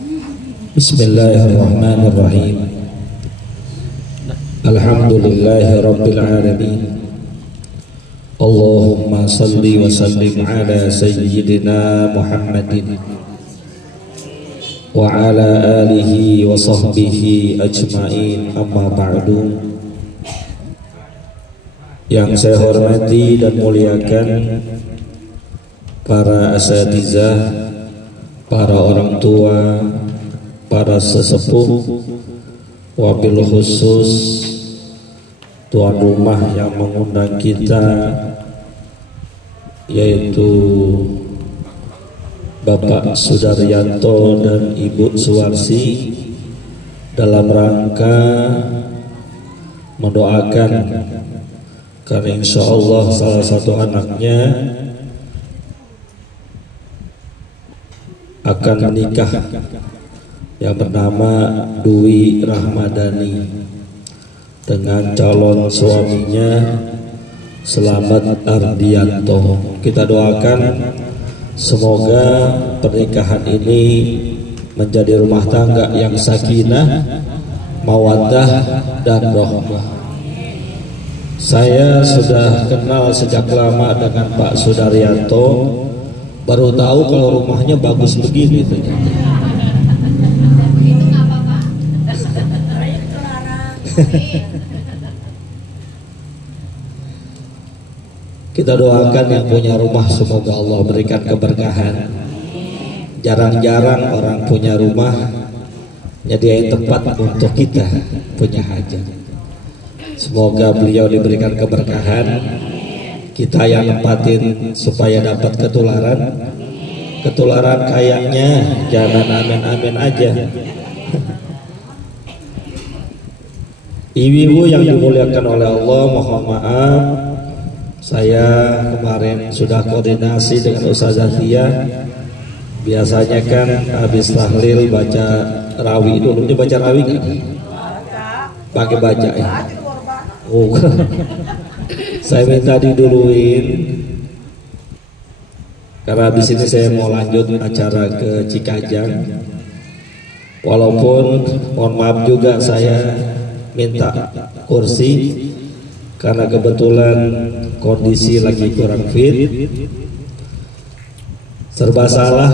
Bismillahirrahmanirrahim. Alhamdulillahi rabbil alamin. Allahumma salli wa sallim ala sayyidina Muhammadin wa ala alihi wa sahbihi ajma'in, amma ba'du. Yang saya hormati dan muliakan para asatizah, para orang tua, para sesepuh, wabil khusus tuan rumah yang mengundang kita, yaitu Bapak Sudaryanto dan Ibu Suwarsi, dalam rangka mendoakan karena insya Allah salah satu anaknya akan menikah, yang bernama Dwi Rahmadani, dengan calon suaminya Selamat Ardianto. Kita doakan semoga pernikahan ini menjadi rumah tangga yang sakinah, mawaddah dan rahmah. Saya sudah kenal sejak lama dengan Pak Sudaryanto, baru tahu kalau rumahnya bagus begini ternyata. Kita doakan yang punya rumah semoga Allah berikan keberkahan. Jarang-jarang orang punya rumah nyediain tempat untuk kita punya hajat. Semoga beliau diberikan keberkahan, kita yang nempatin supaya dapat ketularan kayaknya, jangan amin-amin aja. Ibu-ibu yang dimuliakan oleh Allah, mohon maaf, saya kemarin sudah koordinasi dengan Ustazah Tia. Biasanya kan habis tahlil baca rawi dulu. Ini baca rawi kan? Pakai baca ya. Oh, saya minta diduluin karena habis ini saya mau lanjut acara ke Cikajang. Walaupun mohon maaf juga saya minta kursi karena kebetulan kondisi lagi kurang fit, serba salah.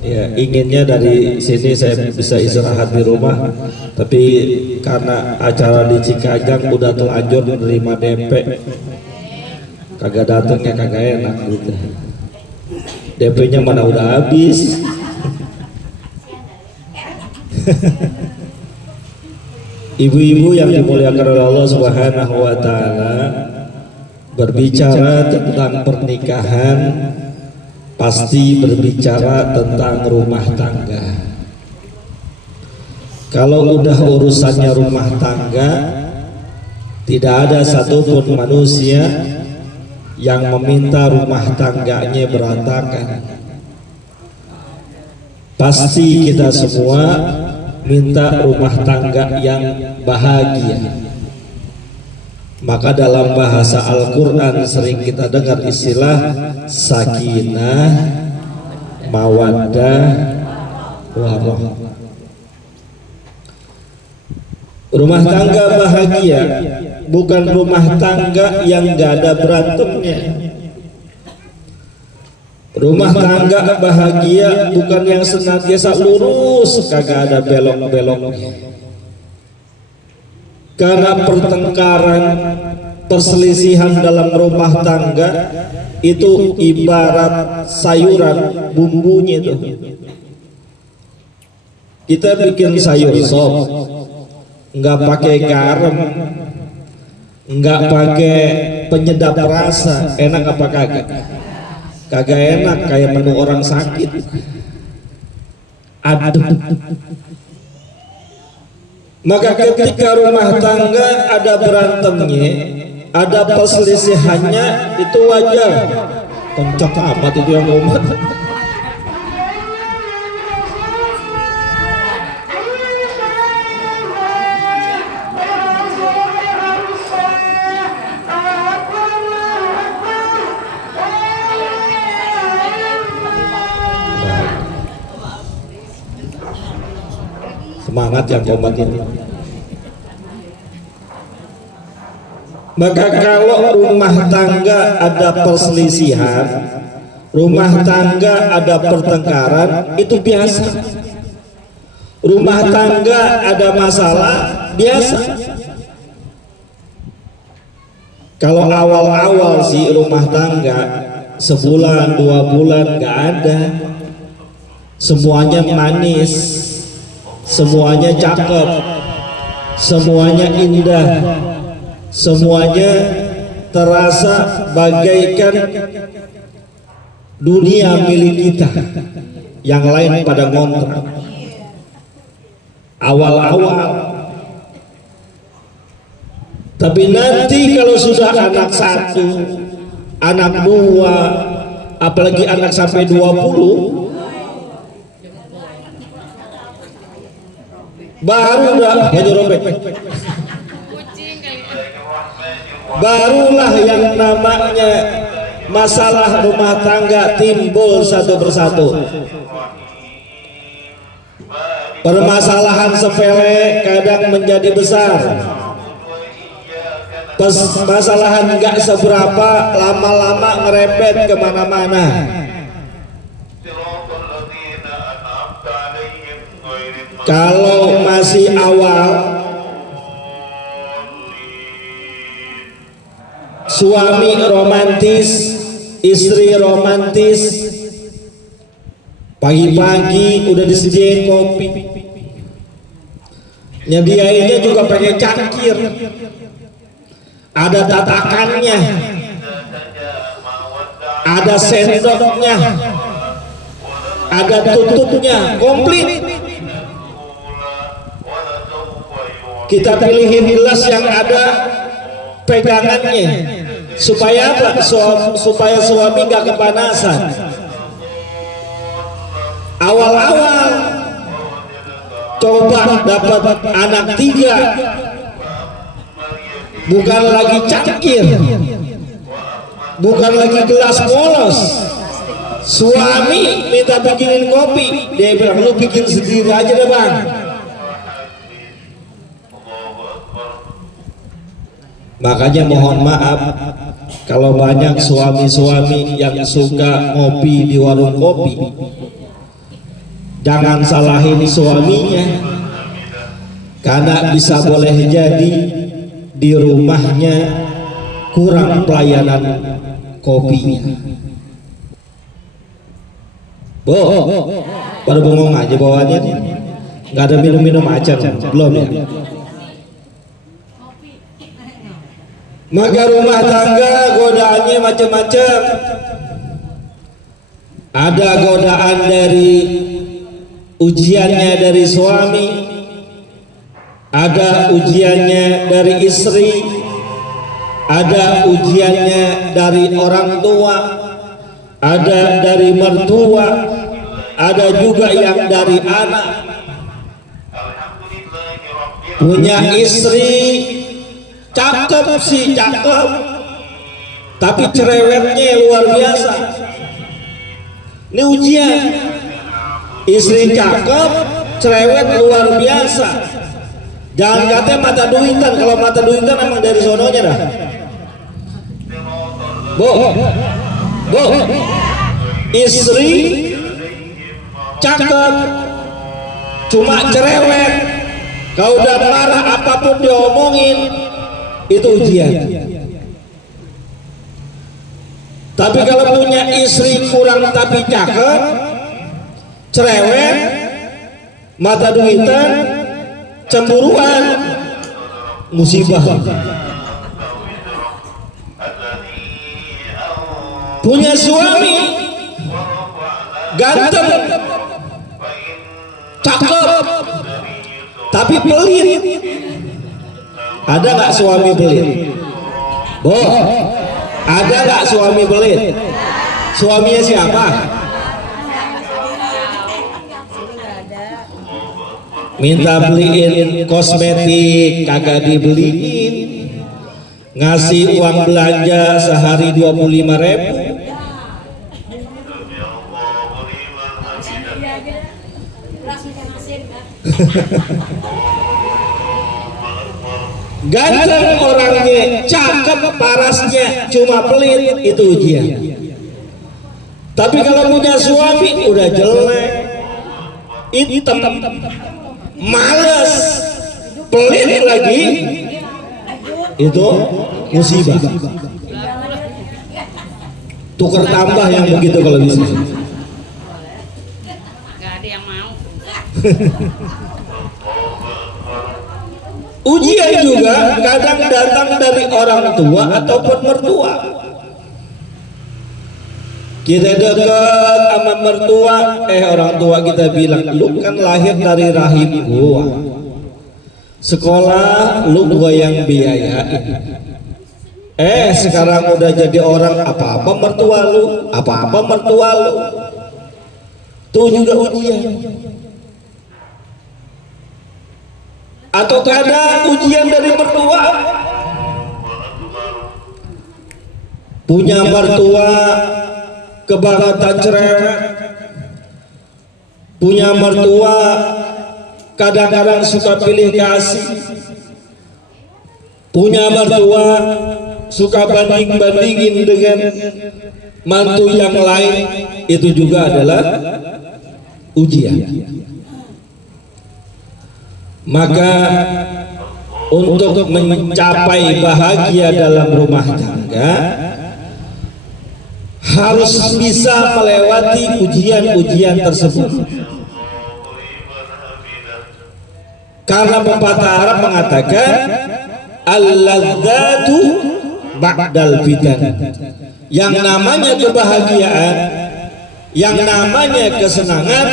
Ya, inginnya dari sini saya bisa istirahat di rumah, tapi karena acara di Cikajang udah telanjur menerima DP, kagak datangnya kagak enak gitu. DP-nya mana udah habis. Ibu-ibu yang dimuliakan oleh Allah Subhanahu wa taala, berbicara tentang pernikahan pasti berbicara tentang rumah tangga. Kalau udah urusannya rumah tangga, tidak ada satupun manusia yang meminta rumah tangganya berantakan. Pasti kita semua minta rumah tangga yang bahagia. Maka dalam bahasa Al-Quran sering kita dengar istilah sakinah, mawaddah, warahmah. Rumah tangga bahagia bukan rumah tangga yang gak ada berantemnya. Rumah tangga bahagia bukan yang senantiasa lurus, kagak ada belok-beloknya. Karena pertengkaran, perselisihan dalam rumah tangga itu ibarat sayuran, bumbunya itu. Kita bikin sayur sop, nggak pakai garam, nggak pakai penyedap rasa, enak apa kagak? Kagak enak, kayak menu orang sakit. Adem. Maka ketika rumah tangga ada berantemnya, ada perselisihannya, itu wajar. Kencang amat itu yang umat. Semangat yang komat ini. Maka kalau rumah tangga ada perselisihan, rumah tangga ada pertengkaran, itu biasa. Rumah tangga ada masalah, biasa. Kalau awal-awal sih rumah tangga sebulan 2 bulan gak ada, semuanya manis, semuanya cakep, semuanya indah, semuanya terasa bagaikan dunia milik kita, yang lain pada ngontrak. Awal-awal. Tapi nanti kalau sudah anak 1, anak 2, apalagi anak sampai 20, baru dah baju robek. Barulah yang namanya masalah rumah tangga timbul satu persatu. Permasalahan sepele kadang menjadi besar. Permasalahan nggak seberapa, lama-lama ngerempet kemana-mana. Kalau masih awal, suami romantis, istri romantis, pagi-pagi udah disediain kopi, nyediainnya juga pakai cangkir, ada tatakannya, ada sendoknya, ada tutupnya, komplit. Kita pilihin gelas yang ada pegangannya, supaya apa? Supaya suami gak kepanasan. Awal-awal coba dapat anak 3, bukan lagi cangkir, bukan lagi gelas polos. Suami minta bikinin kopi, dia bilang lu bikin sendiri aja deh bang. Makanya mohon maaf kalau banyak suami-suami yang suka ngopi di warung kopi. Jangan salahin suaminya, karena bisa boleh jadi di rumahnya kurang pelayanan kopinya. Pada bengong aja bawaannya, nggak ada minum-minum aja belum ya? Maka rumah tangga godaannya macam-macam. Ada godaan dari ujiannya dari suami, ada ujiannya dari istri, ada ujiannya dari orang tua, ada dari mertua, ada juga yang dari anak. Punya istri cakep sih cakep, tapi cerewetnya luar biasa. Ini ujian. Istri cakep, cerewet luar biasa. Jangan katanya mata duitan, kalau mata duitan emang dari sononya dah. Istri cakep, cuma cerewet. Kau udah marah apapun diomongin, itu ujian. Tapi kalau punya istri kurang tapi cakep, cerewet, mata duitan, cemburuan, musibah. Punya suami ganteng, cakep, tapi pelit. Ada nggak suami pelit? Ada nggak suami pelit? Suaminya siapa? Minta beliin kosmetik kagak dibeliin, ngasih uang belanja sehari 25.000, Ganteng orangnya, cakep parasnya, cuma pelit, itu ujian. Tapi kalau punya suami udah jelek, hitam, males, pelit lagi, itu musibah. Tukar tambah yang begitu kalau bisa. Gak ada yang mau. Ujian juga kadang datang dari orang tua ataupun mertua. Kita dekat sama mertua, orang tua kita bilang, lu kan lahir dari rahim gua, sekolah lu gua yang biayain. Sekarang udah jadi orang, apa-apa mertua lu, apa-apa mertua lu. Tuh juga ujian. Atau kadang ujian dari mertua. Punya mertua kebangetan cerewet, punya mertua kadang-kadang suka pilih kasih, punya mertua suka banding-bandingin dengan mantu yang lain, itu juga adalah ujian. Maka untuk mencapai bahagia dalam rumah tangga harus bisa melewati ujian-ujian tersebut. Karena pepatah Arab mengatakan al-ladzatu ba'dal fitan. Yang namanya kebahagiaan, yang namanya kesenangan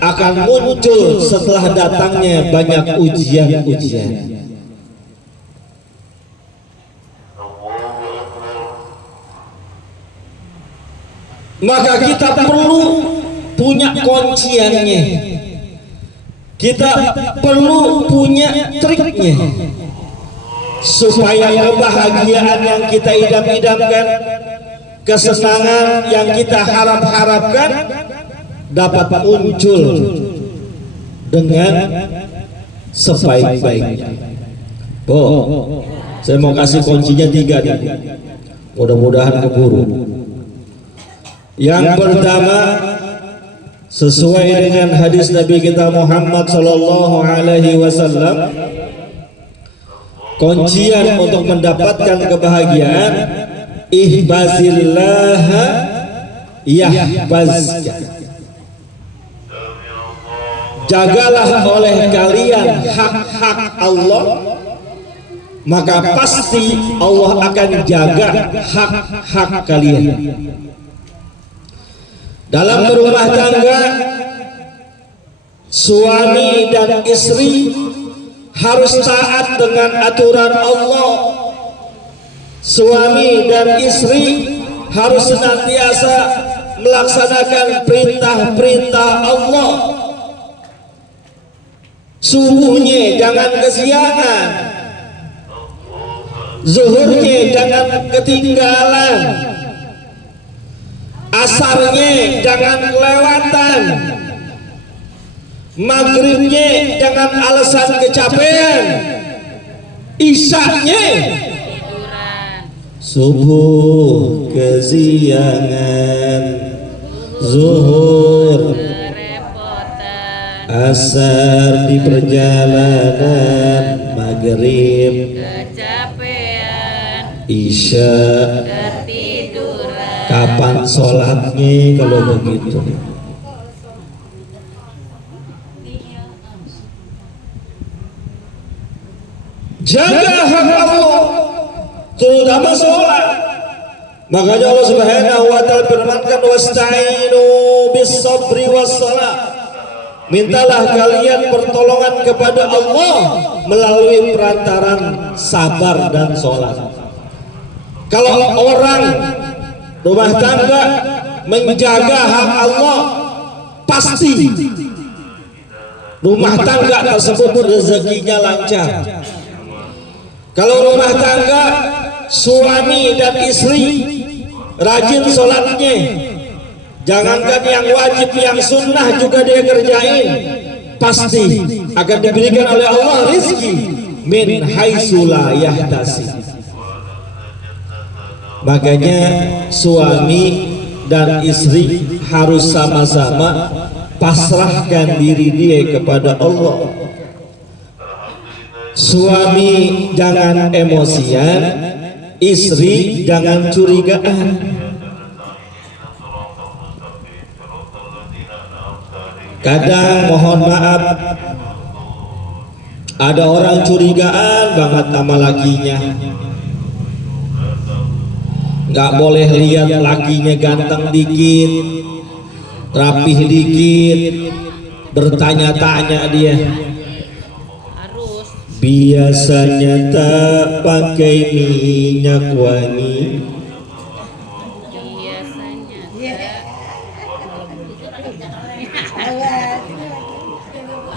akan muncul setelah datangnya banyak ujian-ujian. Maka kita perlu punya kunciannya, kita perlu punya triknya, supaya kebahagiaan yang kita idam-idamkan, kesenangan yang kita harap-harapkan dapat muncul dengan sebaik-baiknya. Saya mau kasih kuncinya 3 nih, mudah-mudahan keburu. Yang pertama, sesuai dengan hadis Nabi kita Muhammad sallallahu alaihi wasallam, kuncian untuk mendapatkan kebahagiaan, ihbazillah yahbazka. Jagalah oleh kalian hak-hak Allah, maka pasti Allah akan jaga hak-hak kalian. Dalam berumah tangga, suami dan istri harus taat dengan aturan Allah. Suami dan istri harus senantiasa melaksanakan perintah-perintah Allah. Subuhnya jangan kesiangan, zuhurnya jangan ketinggalan, asarnya jangan kelewatan, maghribnya jangan alasan kecapean, isyaknya subuh kesiangan, zuhur asar di perjalanan, maghrib kecapean, isya ketiduran. Kapan sholatnya kalau begitu? Jaga hak Allah, terutama sholat. Makanya Allah Subhanahu wa ta'ala firmankan, wasta'inu bis sabri was shalah. Mintalah kalian pertolongan kepada Allah melalui perantaran sabar dan sholat. Kalau orang rumah tangga menjaga hak Allah, pasti rumah tangga tersebut rezekinya lancar. Kalau rumah tangga suami dan istri rajin sholatnya, Jangankan yang wajib, yang sunnah juga dia kerjain, pasti akan diberikan oleh Allah rizki min haitsu la yahtasib. Makanya suami dan istri harus sama-sama pasrahkan diri dia kepada Allah. Suami jangan emosian, istri jangan curigaan. Kadang mohon maaf ada orang curigaan banget sama lakinya, nggak boleh lihat lakinya ganteng dikit, rapih dikit, bertanya-tanya dia. Biasanya tak pakai minyak wangi.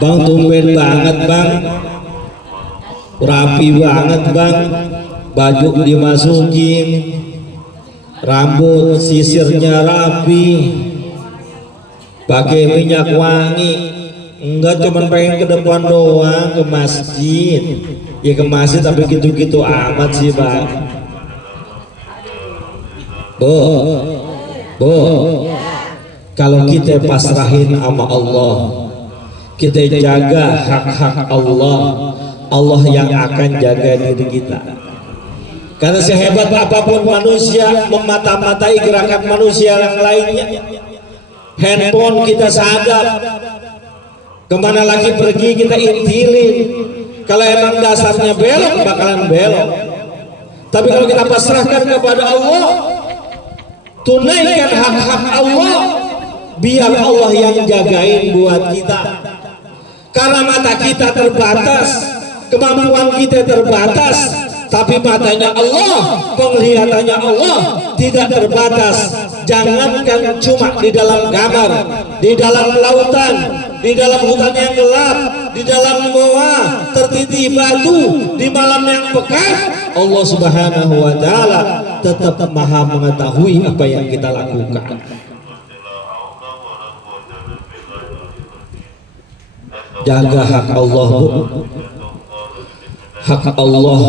Bang, tumben banget bang, rapi banget bang, baju dimasukin, rambut sisirnya rapi, pakai minyak wangi. Enggak, cuma pengen ke depan doang, ke masjid. Ya ke masjid tapi gitu-gitu amat sih bang. Bu, kalau kita pasrahin sama Allah, kita jaga hak-hak Allah, Allah yang akan jaga diri kita. Karena sehebat apapun manusia memata-matai gerakan manusia yang lainnya, handphone kita sadap, kemana lagi pergi kita intilin. Kalau emang dasarnya belok bakalan belok. Tapi kalau kita pasrahkan kepada Allah, tunaikan hak-hak Allah, biar Allah yang jagain buat kita. Karena mata kita terbatas, kemampuan kita terbatas, tapi matanya Allah, penglihatannya Allah tidak terbatas. Jangankan cuma di dalam kamar, di dalam lautan, di dalam hutan yang gelap, di dalam goa tertitih batu, di malam yang pekat, Allah Subhanahu wa Ta'ala tetap Maha mengetahui apa yang kita lakukan. Jaga hak Allah, bu. Hak Allah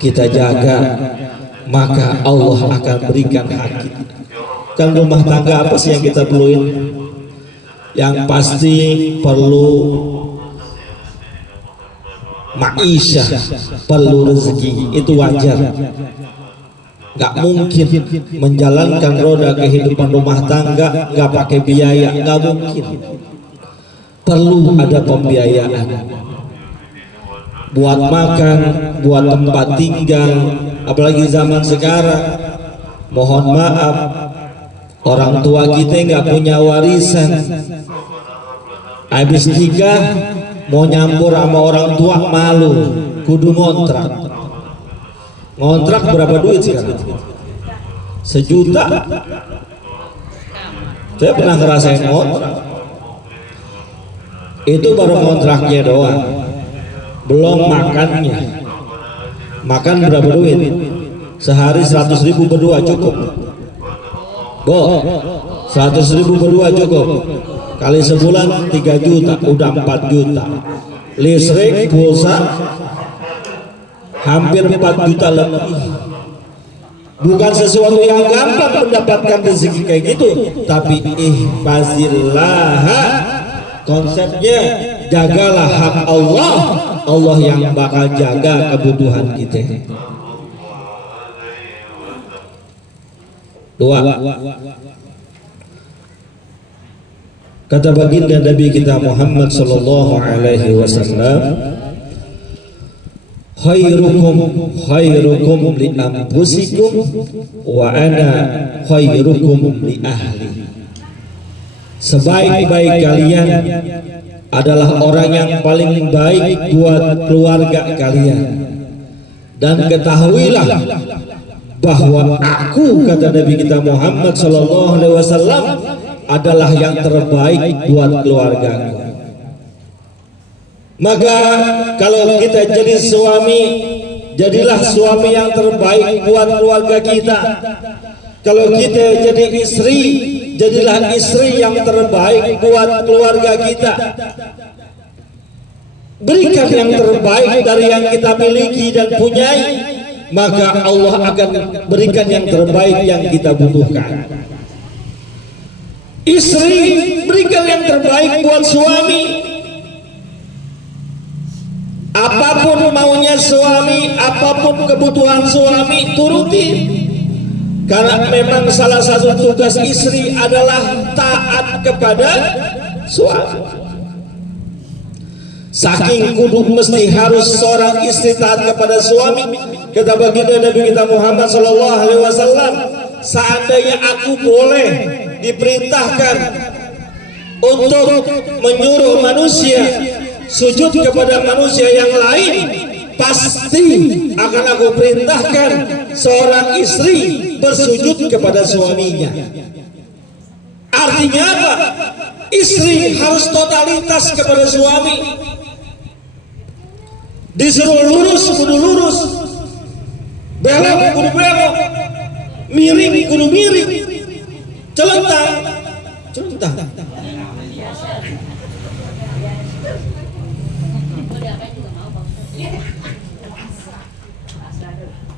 kita jaga, maka Allah akan berikan hak kita. Kan rumah tangga apa sih yang kita perluin? Yang pasti perlu ma'isyah, perlu rezeki, itu wajar. Gak mungkin menjalankan roda kehidupan rumah tangga gak pakai biaya, gak mungkin. Perlu ada pembiayaan buat makan, buat tempat tinggal, apalagi zaman sekarang. Mohon maaf, orang tua kita nggak punya warisan, habis nikah mau nyampur sama orang tua malu, kudu ngontrak. Ngontrak berapa duit sekarang? 1 juta. Saya pernah ngerasain ngontrak. Itu baru kontraknya doang, belum makannya. Makan berapa duit? Sehari 100.000 berdua cukup, bu. 100.000 berdua cukup, kali sebulan 3 juta, udah 4 juta. Listrik, pulsa hampir 4 juta lebih. Bukan sesuatu yang gampang mendapatkan rezeki kayak gitu, tapi ihfazillah, konsepnya jagalah hak Allah, Allah yang bakal jaga kebutuhan kita. 2, kata baginda Nabi kita Muhammad sallallahu alaihi wasallam, khairukum li anfusikum wa ana khairukum li ahli. Sebaik-baik kalian adalah orang yang paling baik buat keluarga kalian. Dan ketahuilah bahwa aku, kata Nabi kita Muhammad SAW, adalah yang terbaik buat keluargaku. Maka kalau kita jadi suami, jadilah suami yang terbaik buat keluarga kita. Kalau kita jadi istri, jadilah istri yang terbaik buat keluarga kita. Berikan yang terbaik dari yang kita miliki dan punyai, maka Allah akan berikan yang terbaik yang kita butuhkan. Istri, berikan yang terbaik buat suami. Apapun maunya suami, apapun kebutuhan suami, turuti. Karena memang salah satu tugas istri adalah taat kepada suami. Saking kudu mesti harus seorang istri taat kepada suami, kata baginda Nabi kita Muhammad sallallahu alaihi wasallam, seandainya aku boleh diperintahkan untuk menyuruh manusia sujud kepada manusia yang lain, pasti akan aku perintahkan seorang istri bersujud kepada suaminya. Artinya apa? Istri harus totalitas kepada suami. Disuruh lurus kudu lurus, belok kudu belok, miring kudu miring, celentang celentang.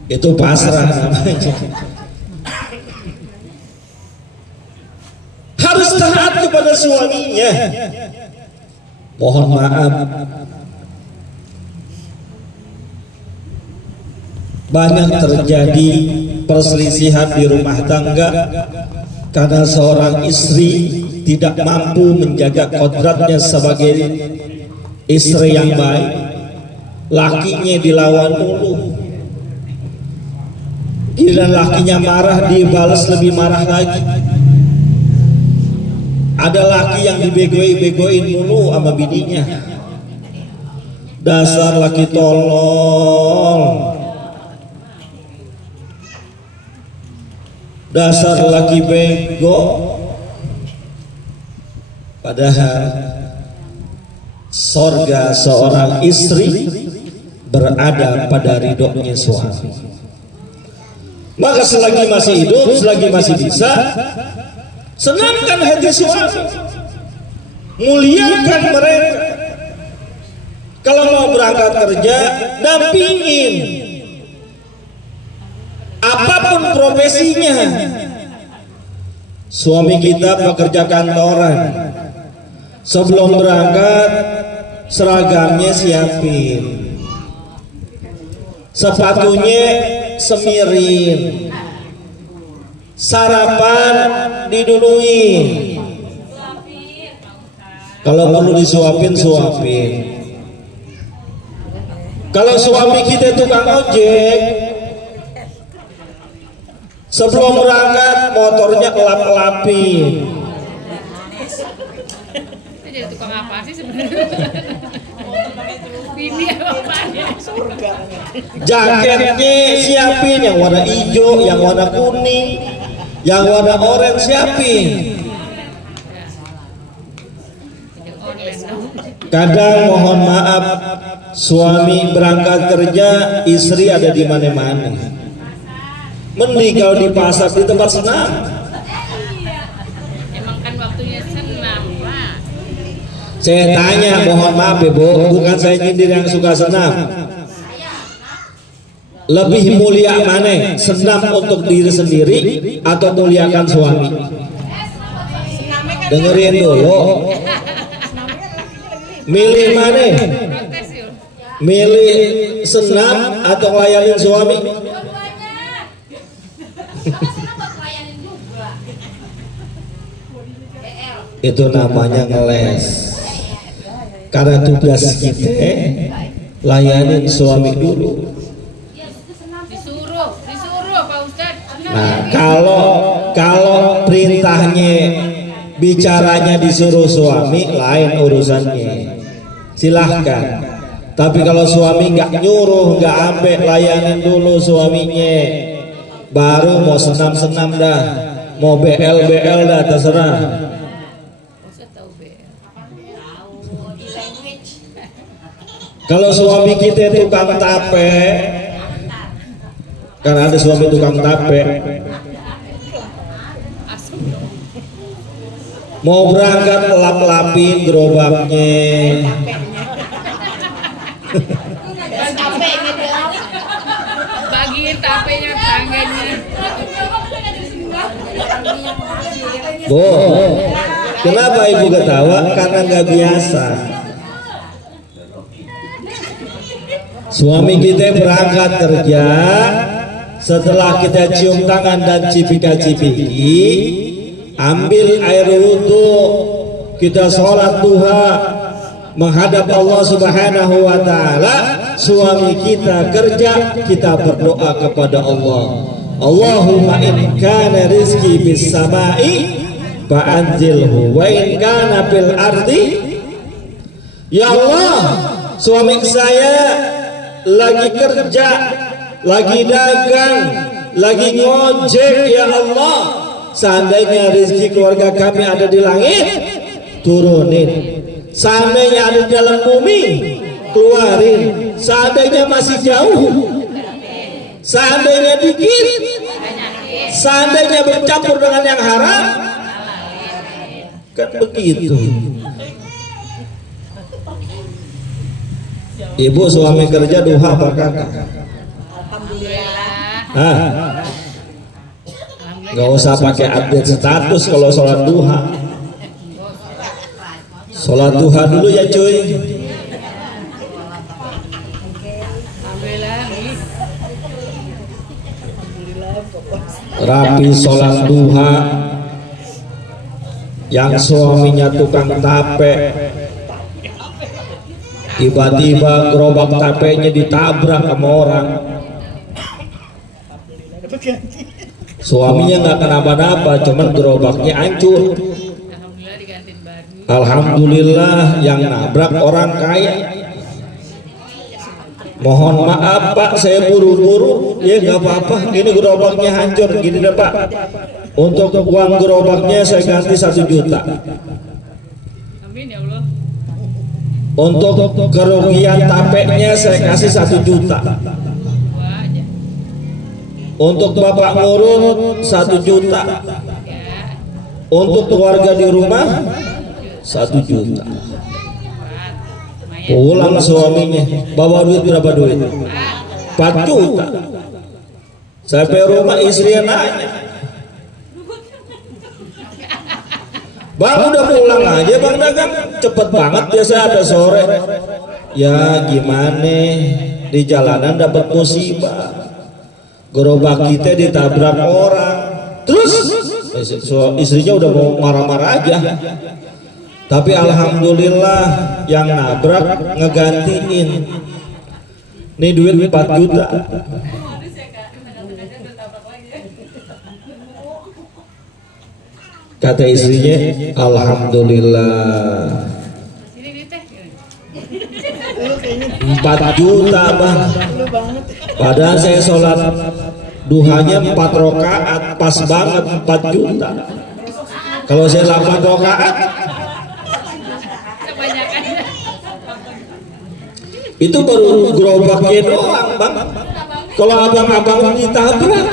Itu pasrah namanya. Harus taat kepada suaminya. Mohon maaf, banyak terjadi perselisihan di rumah tangga karena seorang istri tidak mampu menjaga kodratnya sebagai istri yang baik. Lakinya dilawan dulu, giliran lakinya marah dibalas lebih marah lagi. Ada laki yang dibegoi-begoin dulu sama bininya. Dasar laki tolol, dasar laki bego. Padahal sorga seorang istri berada pada ridhonya suami. Maka selagi masih hidup, selagi masih bisa, senangkan hati suami, muliakan mereka. Kalau mau berangkat kerja, dampingin. Apapun profesinya, suami kita pekerja kantoran, sebelum berangkat seragamnya siapin, sepatunya semirin, sarapan diduluin, kalau perlu disuapin suapin. Kalau suami kita tukang ojek, sebelum berangkat motornya kelap-kelapin. Jadi tukang apa sih sebenarnya? Bini apanya? Jaketnya siapin yang warna hijau, yang warna kuning, yang warna oranye siapin. Kadang mohon maaf, suami berangkat kerja, istri ada di mana-mana. Mending kalau di pasar, di tempat senam. Emang kan waktunya senam, Pak. Saya tanya, mohon maaf Ibu, bukan saya nyindir yang suka senam. Lebih mulia mana? Senam untuk diri sendiri atau muliakan suami? Dengerin dulu. Milih mana? Protes yuk. Milih senam atau ngelayanin suami? Itu namanya ngeles. Karena tugas kita layanin suami dulu. Disuruh Pak Ustadz. Nah, kalau perintahnya bicaranya disuruh suami, lain urusannya. Silahkan. Tapi kalau suami nggak nyuruh, nggak ambek, layanin dulu suaminya. Baru mau senam-senam dah, mau BL dah, terserah. Kalau suami kita tukang tape, kan ada suami tukang tape, Mau berangkat lap-lapin gerobaknya. Bagiin tapenya tangganya. Bu, kenapa ibu ketawa? Karena nggak biasa. Suami kita berangkat kerja, setelah kita cium tangan dan cipika-cipiki, ambil air wudhu, kita sholat duha menghadap Allah Subhanahu wa Ta'ala. Suami kita kerja, kita berdoa kepada Allah, Allahumma in kana rizki bis samai fa'anzilhu wa in kana fil ardi. Ya Allah, suami saya lagi kerja, lagi dagang, lagi ngojek, ya Allah, seandainya rezeki keluarga kami ada di langit, turunin. Seandainya ada di dalam bumi, keluarin. Seandainya masih jauh, seandainya dikit, seandainya bercampur dengan yang haram, kan begitu. Ibu suami kerja duha apa kagak? Alhamdulillah. Nggak usah pakai update status kalau sholat duha. Sholat duha dulu ya cuy. Rapi sholat duha. Yang suaminya tukang tape, tiba-tiba gerobak tapenya ditabrak sama orang. Suaminya nggak kenapa-napa, cuman gerobaknya hancur. Alhamdulillah digantiin baru. Alhamdulillah yang nabrak orang kaya. Mohon maaf Pak, saya buru-buru. Ya nggak apa-apa, ini gerobaknya hancur. Gini deh Pak, untuk uang gerobaknya saya ganti 1 juta. Amin ya Allah. Untuk kerugian tapenya saya kasih 1 juta. Dua aja. Untuk bapak ngurut 1 juta. Ya. Untuk keluarga di rumah 1 juta. Lumayan. Pulang suaminya bawa duit, berapa duit? 4 juta. Sampai rumah istrinya nanya, Bang udah pulang aja Bang dagang, cepet banget biasa ada sore. Ya gimana, di jalanan dapat musibah, gerobak kita ditabrak orang. Terus istrinya udah mau marah-marah aja, tapi alhamdulillah yang nabrak ngegantiin. Nih duit 4 juta. Kata istrinya, alhamdulillah. Sini di teh. 4 juta Bang. Padahal saya sholat duhanya 4 rakaat, pas banget 4 juta. Kalau saya 8 rakaat, Kebanyakan. itu baru gerobaknya doang Bang. Kalau abang-abang ditabrak,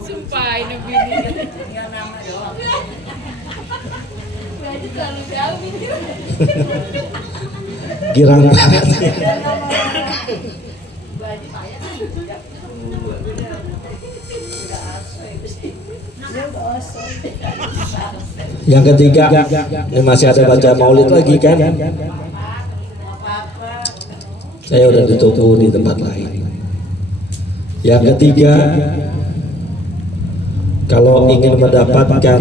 Sumpah ini bini. girang banget. Yang ketiga, ini masih ada baca maulid lagi kan? Saya udah ditunggu di tempat lain. Yang ketiga, kalau ingin mendapatkan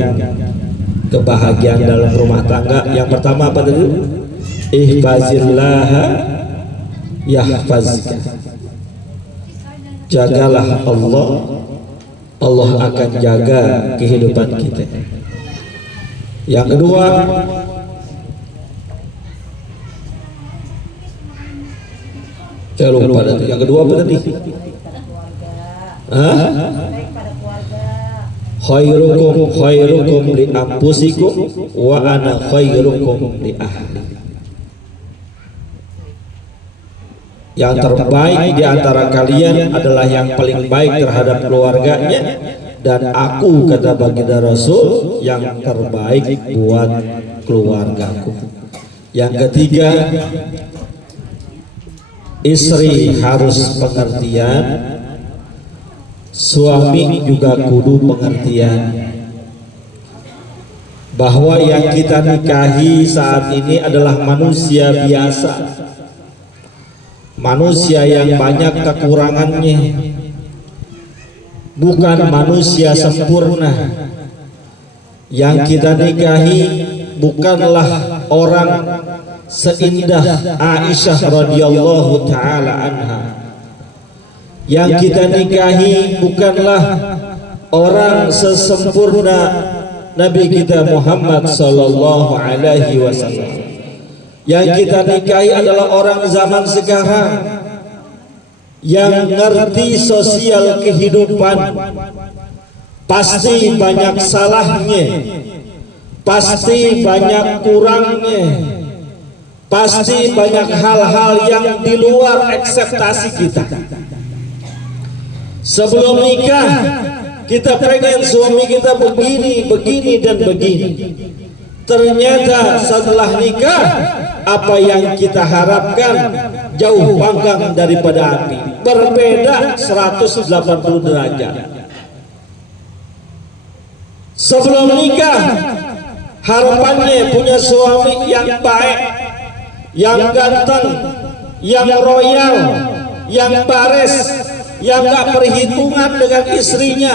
kebahagiaan dalam rumah tangga, yang pertama apa tadi? Ihfazillah yahfazka. Jagalah Allah, Allah akan jaga kehidupan kita. Yang kedua, saya lupa tadi. Yang kedua apa tadi? Hah? Khairukum li anfusikum wa ana khairukum li ahli. Yang terbaik di antara kalian adalah yang paling baik terhadap keluarganya, dan aku, kata baginda Rasul, yang terbaik buat keluargaku. Yang ketiga, istri harus pengertian, suami juga kudu pengertian bahwa yang kita nikahi saat ini adalah manusia biasa, manusia yang banyak kekurangannya, bukan manusia sempurna. Yang kita nikahi bukanlah orang seindah Aisyah radhiyallahu taala anha. Yang kita nikahi bukanlah orang sesempurna Nabi kita Muhammad sallallahu alaihi wasallam. Yang kita nikahi adalah orang zaman sekarang yang ngerti sosial kehidupan. Pasti banyak salahnya, pasti banyak kurangnya, pasti banyak hal-hal yang di luar ekspektasi kita. Sebelum nikah kita pengen suami kita begini, begini dan begini. Ternyata setelah nikah apa yang kita harapkan jauh panggang daripada api, berbeda 180 derajat. Sebelum nikah harapannya punya suami yang baik, yang ganteng, yang royal, yang bares, yang gak perhitungan dengan istrinya,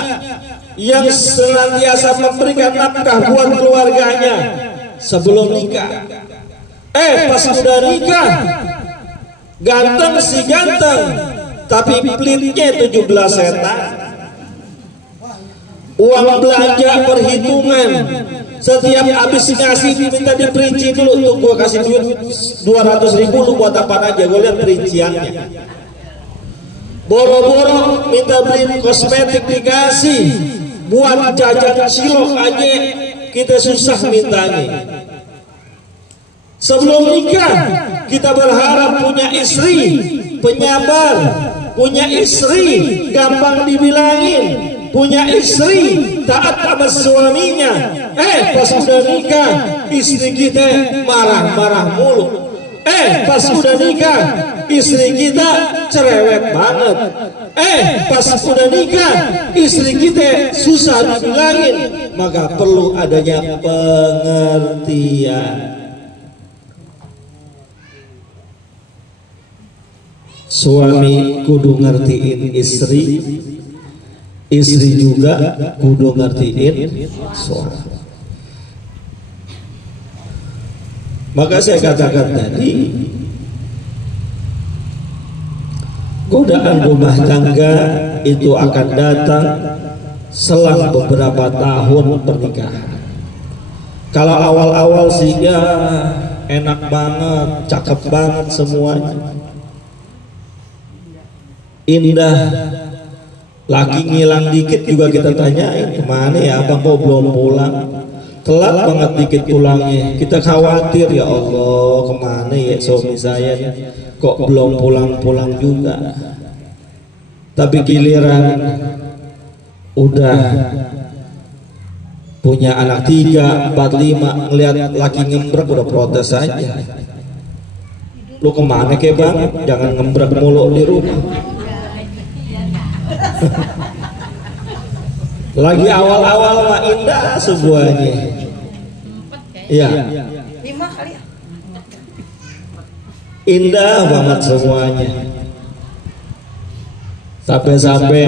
yang senantiasa memberikan nafkah buat keluarganya sebelum nikah. Pas sudah nikah, ganteng si ganteng, tapi pelitnya 17 setan. Uang belanja perhitungan, setiap habis ngasih minta diperinci dulu. Untuk gua kasih duit 200.000 lu buat apa aja, gua lihat perinciannya. Boro-boro minta beli kosmetik dikasih, buat jajan cilok aja kita susah mintanya. Sebelum nikah kita berharap punya istri penyabar, punya istri gampang dibilangin, punya istri taat sama suaminya. Pas udah nikah istri kita marah-marah mulu. Pas udah nikah istri kita cerewet banget. Pas udah nikah istri kita susah dibilangin. Maka perlu adanya pengertian. Suami kudu ngertiin istri, istri juga kudu ngertiin suami. Maka saya katakan tadi, godaan rumah tangga itu akan datang selang beberapa tahun pernikahan. Kalau awal-awal sih ya enak banget, cakep banget semuanya, indah. Lagi ngilang dikit juga kita tanyain, kemana ya abang, kok belum pulang? Telat banget dikit pulangnya. Kita khawatir, ya Allah kemana ya suami saya, kok belum pulang-pulang juga. Tapi giliran udah punya anak 3, 4, 5, ngeliat laki ngembrek udah protes aja. Lu kemana ke bang? Jangan ngembrek mulu di rumah. Lagi awal-awal mah indah semuanya. Iya. 5 kali ya. Indah banget semuanya. Sampai-sampai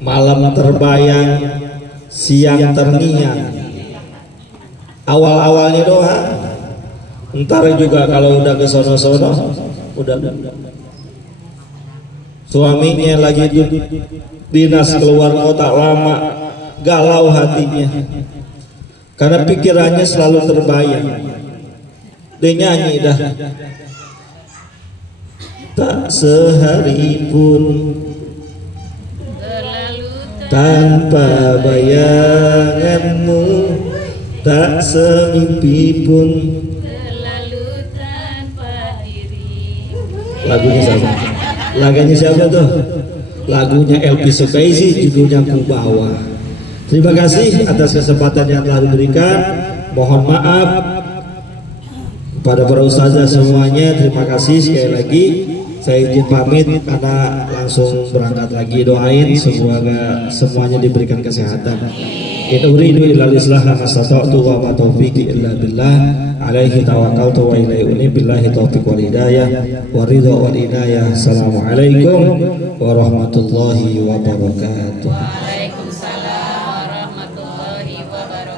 malam terbayang, siang terngiang. Awal-awalnya doang. Ntar juga kalau udah ke sono-sono, udah suaminya lagi dinas keluar kota lama, galau hatinya karena pikirannya selalu terbayang. Dia nyanyi dah, tak sehari pun tanpa bayanganmu, tak semimpi pun. Lagunya siapa? Lagunya siapa tuh? Lagunya Elvi Sukaisi, judulnya Ku Bawa. Terima kasih atas kesempatan yang telah diberikan. Mohon maaf kepada para ustazah semuanya. Terima kasih sekali lagi. Saya izin pamit karena langsung berangkat lagi. Doain semoga semuanya diberikan kesehatan. In uridu illal islaha mastata'tu wa ma taufiqi illa billah. Alaihi tawakkaltu wa ilaihi unib. Billahi taufiq wal hidayah wa ridha wal inayah. Assalamualaikum warahmatullahi wabarakatuh. Waalaikumsalam.